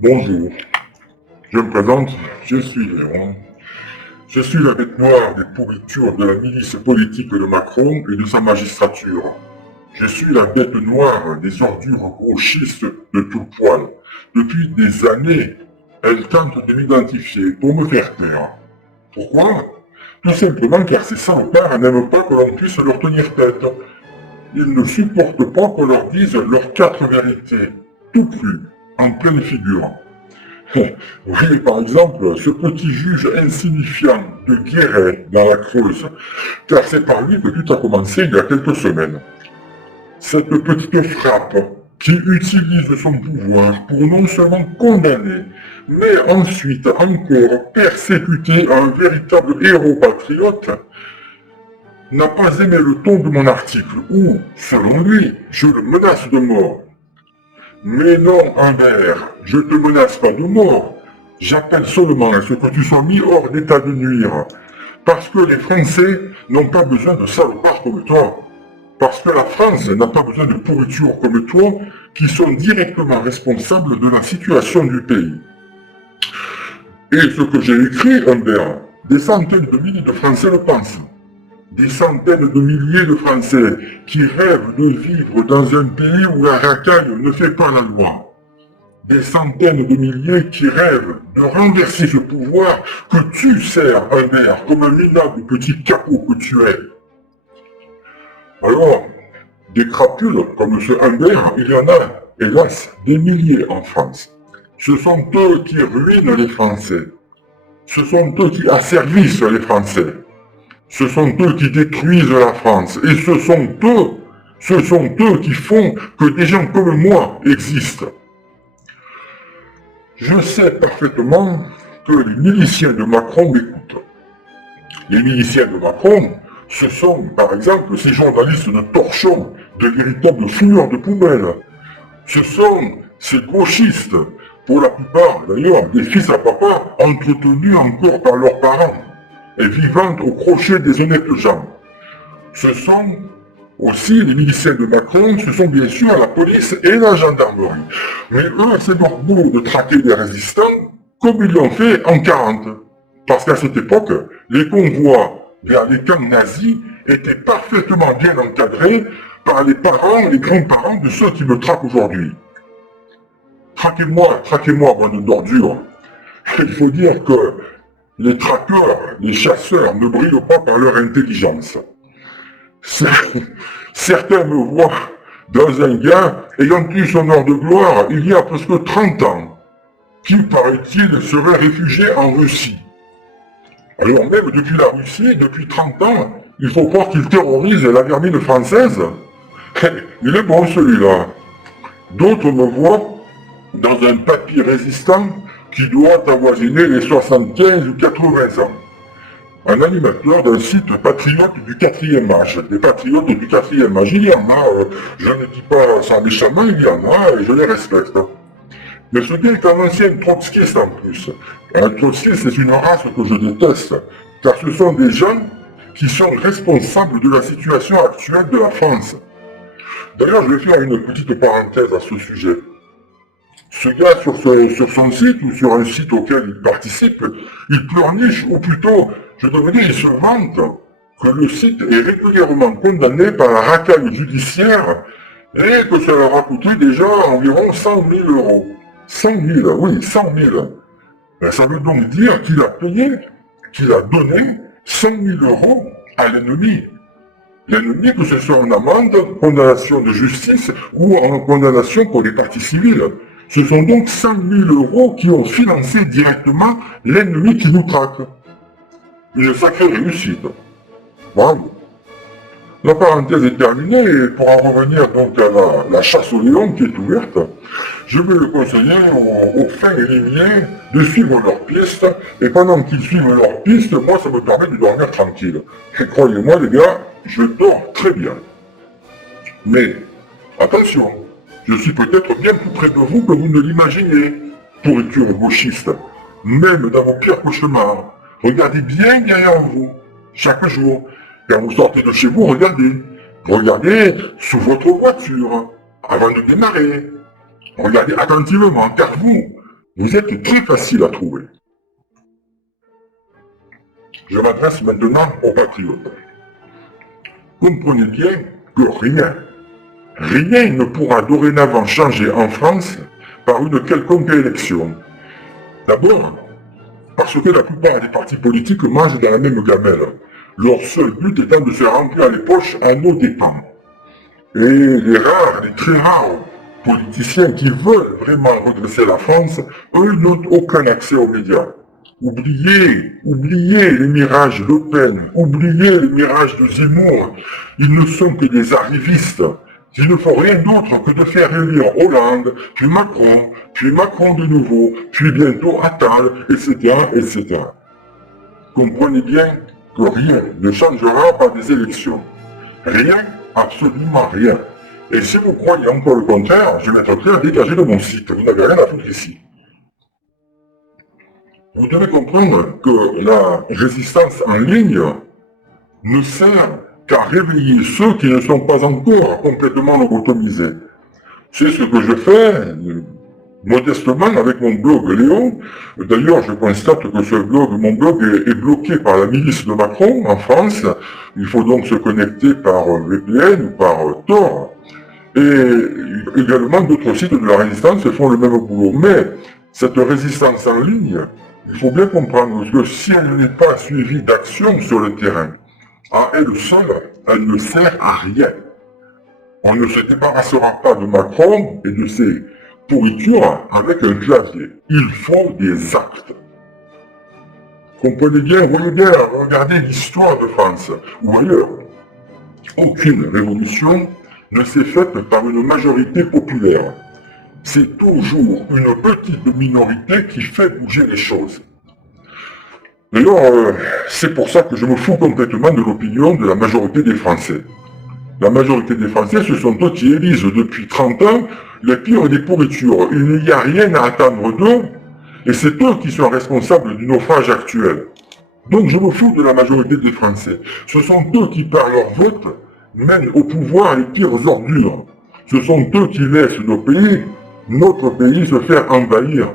Bonjour, je me présente, je suis Léon. Je suis la bête noire des pourritures de la milice politique de Macron et de sa magistrature. Je suis la bête noire des ordures gauchistes de tout poil. Depuis des années, elles tentent de m'identifier pour me faire taire. Pourquoi? Tout simplement car ces salopards n'aiment pas que l'on puisse leur tenir tête. Ils ne supportent pas qu'on leur dise leurs 4 vérités, tout cru, en pleine figure. Oui, par exemple, ce petit juge insignifiant de Guéret dans la Creuse, car c'est par lui que tout a commencé il y a quelques semaines. Cette petite frappe qui utilise son pouvoir pour non seulement condamner, mais ensuite encore persécuter un véritable héros patriote, n'a pas aimé le ton de mon article où, selon lui, je le menace de mort. Mais non, Humbert, je ne te menace pas de mort. J'appelle seulement à ce que tu sois mis hors d'état de nuire. Parce que les Français n'ont pas besoin de salopards comme toi. Parce que la France n'a pas besoin de pourritures comme toi qui sont directement responsables de la situation du pays. Et ce que j'ai écrit, Humbert, des centaines de milliers de Français le pensent. Des centaines de milliers de Français qui rêvent de vivre dans un pays où la racaille ne fait pas la loi. Des centaines de milliers qui rêvent de renverser ce pouvoir que tu sers, Humbert, comme un minable petit capot que tu es. Alors, des crapules comme ce Humbert, il y en a, hélas, des milliers en France. Ce sont eux qui ruinent les Français. Ce sont eux qui asservissent les Français. Ce sont eux qui détruisent la France. Et ce sont eux qui font que des gens comme moi existent. Je sais parfaitement que les miliciens de Macron m'écoutent. Les miliciens de Macron, ce sont, par exemple, ces journalistes de torchons, de véritables fouilleurs de poubelles. Ce sont ces gauchistes, pour la plupart d'ailleurs, des fils à papa, entretenus encore par leurs parents et vivant au crochet des honnêtes gens. Ce sont aussi les miliciens de Macron, ce sont bien sûr la police et la gendarmerie. Mais eux, c'est leur boulot de traquer les résistants, comme ils l'ont fait en 40. Parce qu'à cette époque, les convois vers les camps nazis étaient parfaitement bien encadrés par les parents, les grands-parents de ceux qui me traquent aujourd'hui. Traquez-moi, bande d'ordures. Il faut dire que les traqueurs, les chasseurs ne brillent pas par leur intelligence. Certains me voient dans un gars ayant eu son heure de gloire il y a presque 30 ans, qui, paraît-il, serait réfugié en Russie. Alors même depuis la Russie, depuis 30 ans, il faut croire qu'il terrorise la vermine française. Il est bon celui-là. D'autres me voient dans un papy résistant qui doit avoisiner les 75 ou 80 ans. Un animateur d'un site patriote du 4e âge. Les patriotes du 4e âge, il y en a, je ne dis pas ça méchamment, il y en a et je les respecte. Mais ce gars est un ancien trotskiste en plus. Un trotskiste, c'est une race que je déteste, car ce sont des gens qui sont responsables de la situation actuelle de la France. D'ailleurs, je vais faire une petite parenthèse à ce sujet. Ce gars, sur son site, ou sur un site auquel il participe, il pleurniche, ou plutôt, je devrais dire, il se vante que le site est régulièrement condamné par la racaille judiciaire et que ça leur a coûté déjà environ 100 000 euros. 100 000, oui, 100 000. Ben, ça veut donc dire qu'il a payé, qu'il a donné 100 000 euros à l'ennemi. L'ennemi, que ce soit en amende, condamnation de justice ou en condamnation pour les parties civiles. Ce sont donc 100 000 euros qui ont financé directement l'ennemi qui nous traque. Une sacrée réussite. Bravo. La parenthèse est terminée et pour en revenir donc à la chasse aux lions qui est ouverte, je vais le conseiller aux fins limiers de suivre leur piste et pendant qu'ils suivent leur piste, moi ça me permet de dormir tranquille. Et croyez-moi les gars, je dors très bien. Mais attention, je suis peut-être bien plus près de vous que vous ne l'imaginez, pourriture gauchiste. Même dans vos pires cauchemars, regardez bien derrière vous, chaque jour. Quand vous sortez de chez vous, regardez. Regardez sous votre voiture, avant de démarrer. Regardez attentivement, car Vous êtes très facile à trouver. Je m'adresse maintenant aux patriotes. Comprenez bien que rien ne pourra dorénavant changer en France par une quelconque élection. D'abord, parce que la plupart des partis politiques mangent dans la même gamelle, leur seul but étant de se remplir les poches à nos dépens. Et les très rares politiciens qui veulent vraiment redresser la France, eux n'ont aucun accès aux médias. Oubliez les mirages Le Pen, oubliez les mirages de Zemmour. Ils ne sont que des arrivistes. Il ne faut rien d'autre que de faire élire Hollande, puis Macron de nouveau, puis bientôt Attal, etc., etc. Comprenez bien que rien ne changera par des élections. Rien, absolument rien. Et si vous croyez encore le contraire, je m'interprète à dégager de mon site. Vous n'avez rien à foutre ici. Vous devez comprendre que la résistance en ligne ne sert qu'à réveiller ceux qui ne sont pas encore complètement lobotomisés. C'est ce que je fais modestement avec mon blog Léon. D'ailleurs, je constate que mon blog est bloqué par la milice de Macron en France. Il faut donc se connecter par VPN ou par Tor. Et également d'autres sites de la résistance font le même boulot. Mais cette résistance en ligne, il faut bien comprendre que si elle n'est pas suivie d'action sur le terrain, à elle seule, elle ne sert à rien. On ne se débarrassera pas de Macron et de ses pourritures avec un clavier. Il faut des actes. Comprenez bien, voyez bien, regardez l'histoire de France ou ailleurs. Aucune révolution ne s'est faite par une majorité populaire. C'est toujours une petite minorité qui fait bouger les choses. D'ailleurs, c'est pour ça que je me fous complètement de l'opinion de la majorité des Français. La majorité des Français, ce sont eux qui élisent depuis 30 ans les pires des pourritures. Il n'y a rien à attendre d'eux, et c'est eux qui sont responsables du naufrage actuel. Donc je me fous de la majorité des Français. Ce sont eux qui, par leur vote, mènent au pouvoir les pires ordures. Ce sont eux qui laissent notre pays se faire envahir.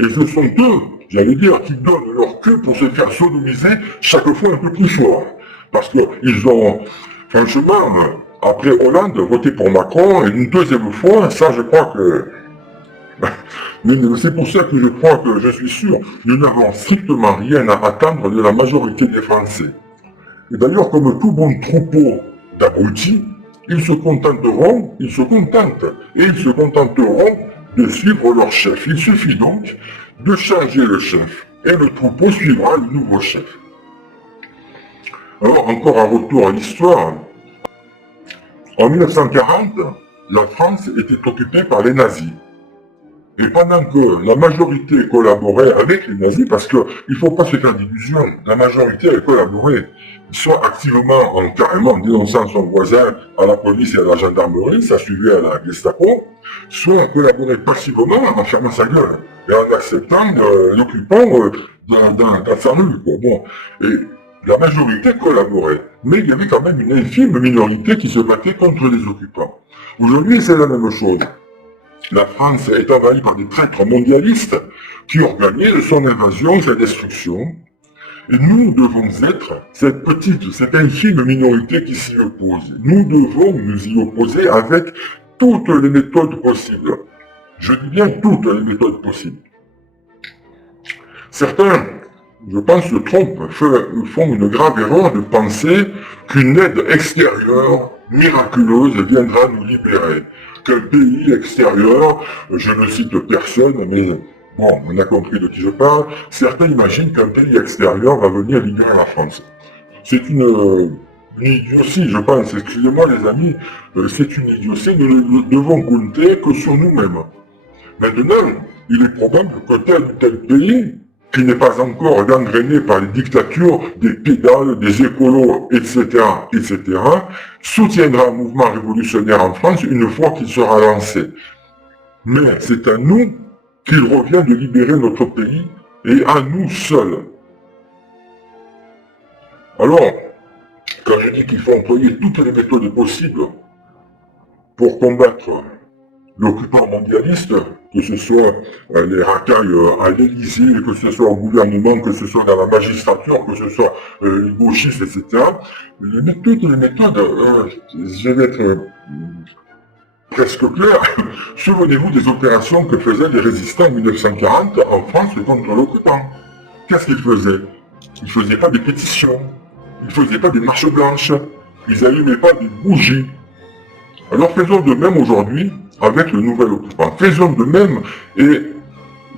Et ce sont eux, j'allais dire, qui donnent leur cul pour se faire sodomiser chaque fois un peu plus fort. Parce qu'ils ont, franchement, après Hollande, voté pour Macron, et une deuxième fois, ça je crois que... Mais c'est pour ça que je crois que je suis sûr, nous n'avons strictement rien à attendre de la majorité des Français. Et d'ailleurs, comme tout bon troupeau d'abrutis, ils se contenteront de suivre leur chef. Il suffit donc de changer le chef, et le troupeau suivra le nouveau chef. Alors, encore un retour à l'histoire. En 1940, la France était occupée par les nazis. Et pendant que la majorité collaborait avec les nazis, parce qu'il ne faut pas se faire d'illusions, la majorité a collaboré, soit activement en carrément dénonçant son voisin à la police et à la gendarmerie, ça suivait à la Gestapo, soit collaboré passivement en fermant sa gueule et en acceptant l'occupant dans sa rue. Bon. Et la majorité collaborait, mais il y avait quand même une infime minorité qui se battait contre les occupants. Aujourd'hui, c'est la même chose. La France est envahie par des traîtres mondialistes qui organisent son invasion, sa destruction. Et nous devons être cette infime minorité qui s'y oppose. Nous devons nous y opposer avec toutes les méthodes possibles. Je dis bien toutes les méthodes possibles. Certains, je pense, se trompent, font une grave erreur de penser qu'une aide extérieure, miraculeuse, viendra nous libérer. Qu'un pays extérieur, je ne cite personne, mais bon, on a compris de qui je parle, certains imaginent qu'un pays extérieur va venir libérer la France. C'est une idiotie, je pense, excusez-moi les amis, c'est une idiotie, nous ne devons compter que sur nous-mêmes. Maintenant, il est probable que tel ou tel pays, qui n'est pas encore gangréné par les dictatures, des pédales, des écolos, etc., soutiendra un mouvement révolutionnaire en France une fois qu'il sera lancé. Mais c'est à nous qu'il revient de libérer notre pays, et à nous seuls. Alors, quand je dis qu'il faut employer toutes les méthodes possibles pour combattre l'occupant mondialiste, que ce soit les racailles à l'Élysée, que ce soit au gouvernement, que ce soit dans la magistrature, que ce soit les gauchistes, etc. Toutes les méthodes, je vais être presque clair. Souvenez-vous des opérations que faisaient les résistants en 1940 en France contre l'occupant. Qu'est-ce qu'ils faisaient? Ils ne faisaient pas des pétitions, ils ne faisaient pas des marches blanches, ils n'allumaient pas des bougies. Alors faisons de même aujourd'hui avec le nouvel occupant. Faisons de même et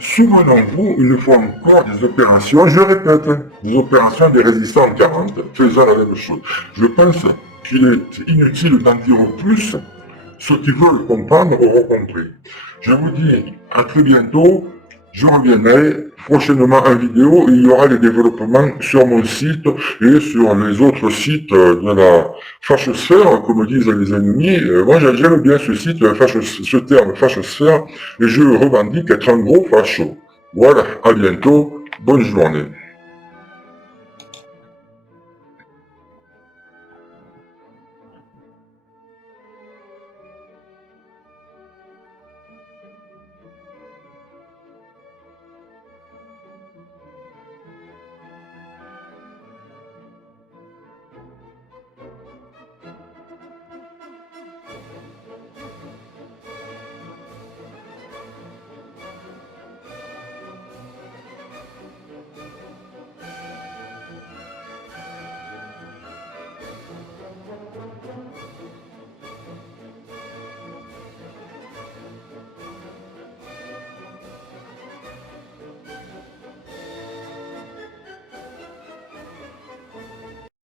souvenons-vous une fois encore des opérations, je répète, des opérations des résistants en 40. Faisons la même chose. Je pense qu'il est inutile d'en dire plus. Ceux qui veulent comprendre auront compris. Je vous dis à très bientôt. Je reviendrai prochainement en vidéo. Il y aura des développements sur mon site et sur les autres sites de la fachosphère, comme disent les ennemis. Moi, j'aime bien ce site, ce terme fachosphère, et je revendique être un gros facho. Voilà, à bientôt. Bonne journée.